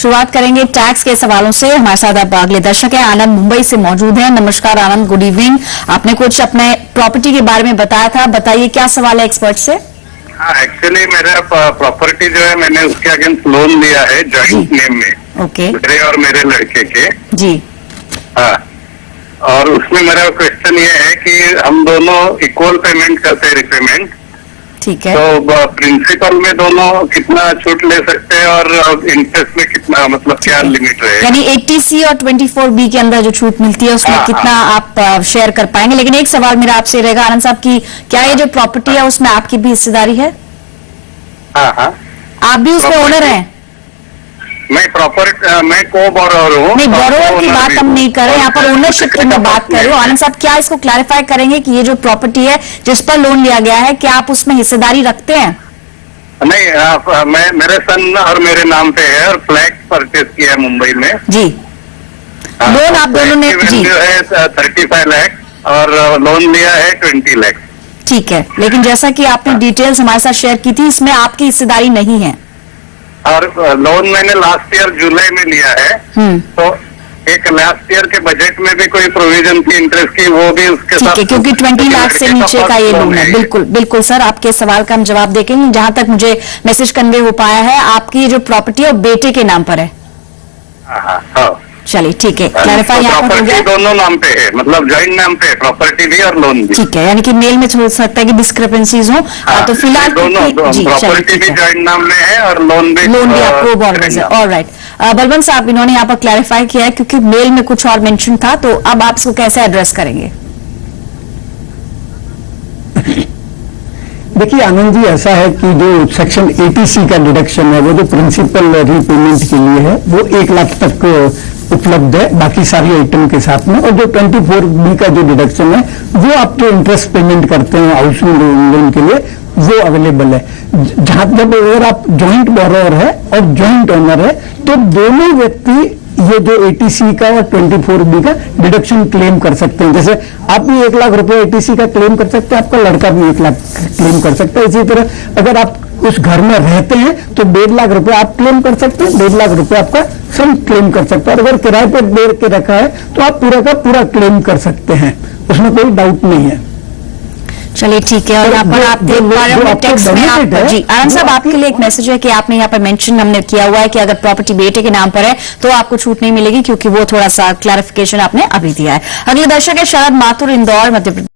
शुरुआत करेंगे टैक्स के सवालों से। हमारे साथ अब अगले दर्शक हैं, आनंद मुंबई से मौजूद हैं। नमस्कार आनंद, गुड इवनिंग। आपने कुछ अपने प्रॉपर्टी के बारे में बताया था, बताइए क्या सवाल है एक्सपर्ट से। हाँ, एक्चुअली मेरा प्रॉपर्टी जो है मैंने उसके अगेंस्ट लोन लिया है जॉइंट नेम में। ओके। मेरे और मेरे लड़के के। जी। हाँ, और उसमें मेरा क्वेश्चन ये है कि हम दोनों इक्वल पेमेंट करते हैं, रिपेमेंट। ठीक है। तो प्रिंसिपल में दोनों कितना छूट ले सकते हैं और इंटरेस्ट में कितना, मतलब क्या लिमिट रहेगा? यानी 80C और 24B के अंदर जो छूट मिलती है उसमें कितना आप शेयर कर पाएंगे। लेकिन एक सवाल मेरा आपसे रहेगा आनंद साहब की, क्या ये जो प्रॉपर्टी है उसमें आपकी भी हिस्सेदारी है? हाँ हाँ, आप भी उसमें ओनर हैं? मैं को बोरोवर हूँ। नहीं, बोरोवर की बात हम नहीं कर रहे, यहाँ पर ओनरशिप की मैं बात कर रही हूँ। आनंद साहब, क्या इसको क्लैरिफाई करेंगे कि ये जो प्रॉपर्टी है जिस पर लोन लिया गया है, क्या आप उसमें हिस्सेदारी रखते हैं? नहीं, मैं मेरे सन और मेरे नाम पे है और फ्लैट परचेज किया है मुंबई में। जी। लोन आप दोनों ने? जी। जो है 35 लाख और लोन लिया है 20 लाख। ठीक है, लेकिन जैसा कि आपने डिटेल्स हमारे साथ शेयर की थी, इसमें आपकी हिस्सेदारी नहीं है। और लोन मैंने लास्ट ईयर जुलाई में लिया है। तो एक लास्ट ईयर के बजट में भी कोई प्रोविजन थी इंटरेस्ट की, वो भी उसके साथ। ठीक है, क्योंकि 20 लाख से नीचे का ये लोन है। बिल्कुल बिल्कुल सर, आपके सवाल का हम जवाब देंगे। जहां तक मुझे मैसेज कन्वे हो पाया है, आपकी ये जो प्रॉपर्टी है वो बेटे के नाम पर है। हाँ, चलिए ठीक है, क्लैरिफाई यहाँ पर हो गया। दोनों नाम पे है, मतलब जॉइंट नाम पे प्रॉपर्टी भी और लोन भी। ठीक है, यानी कि मेल में हो सकता है कि डिस्क्रिपेंसीज हो। तो फिलहाल प्रॉपर्टी भी जॉइंट नाम में है और लोन भी आपको बोनस है। ऑलराइट, बलवंत साहब, इन्होंने यहाँ पर क्लैरिफाई किया है क्योंकि मेल में कुछ और मेंशन था, तो अब आप इसको कैसे एड्रेस करेंगे? देखिए आनंद जी, ऐसा है कि जो सेक्शन 80C का डिडक्शन है वो जो प्रिंसिपल रीपेमेंट के लिए है वो 1 लाख तक उपलब्ध है बाकी सारी आइटम के साथ में। और जो 24B का जो डिडक्शन है वो आप जो इंटरेस्ट पेमेंट करते हैं हाउसिंग लोन के लिए वो अवेलेबल है। जहां तक अगर आप जॉइंट बोरोवर है और जॉइंट ओनर है तो दोनों व्यक्ति ये जो 80C का और 24B का डिडक्शन क्लेम कर सकते हैं। जैसे आप भी 1 लाख रुपए 80C का क्लेम कर सकते हैं, आपका लड़का भी 1 लाख क्लेम कर सकता है। इसी तरह अगर आप उस घर में रहते हैं तो 1.5 लाख रुपए आप क्लेम कर सकते हैं, 1.5 लाख रुपए आपका सन क्लेम कर सकता है। और अगर किराए पर दे के रखा है तो आप पूरा का पूरा क्लेम कर सकते हैं, उसमें कोई डाउट नहीं है। चलिए ठीक है, और यहाँ पर आप देख पा रहे हो टेक्स्ट में आप, जी आनंद साहब, आपके लिए एक मैसेज है कि आपने यहाँ पर मेंशन हमने किया हुआ है कि अगर प्रॉपर्टी बेटे के नाम पर है तो आपको छूट नहीं मिलेगी, क्योंकि वो थोड़ा सा क्लैरिफिकेशन आपने अभी दिया है। अगले दर्शक है शरद माथुर, इंदौर, मध्य प्रदेश।